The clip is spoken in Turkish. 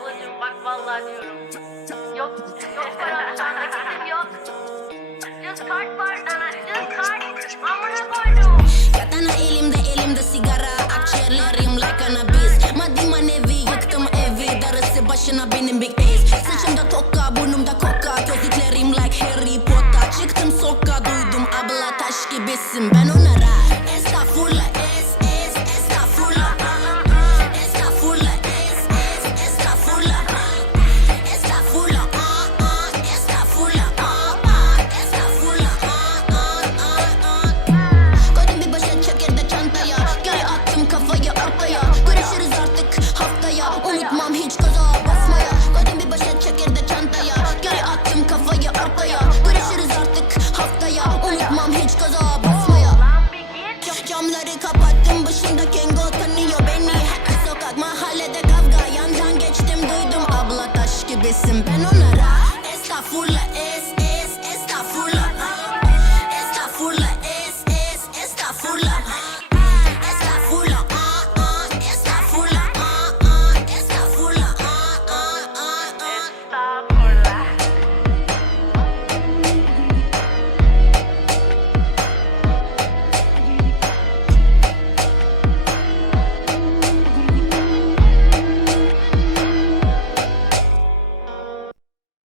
Ablacığım bak vallahi diyorum. Yok yok para şu anda kesin yok. Just kart var. Just kart. Amına koydum. Katana elimde elimde sigara Akciğerlerim like cannabis Maddi manevi yıktım evi Darısı başına benim big ace Saçımda tokka burnumda koka Gözlüklerim like Harry Potter Çıktım sokağa duydum abla taş gibisin Ben onlara listen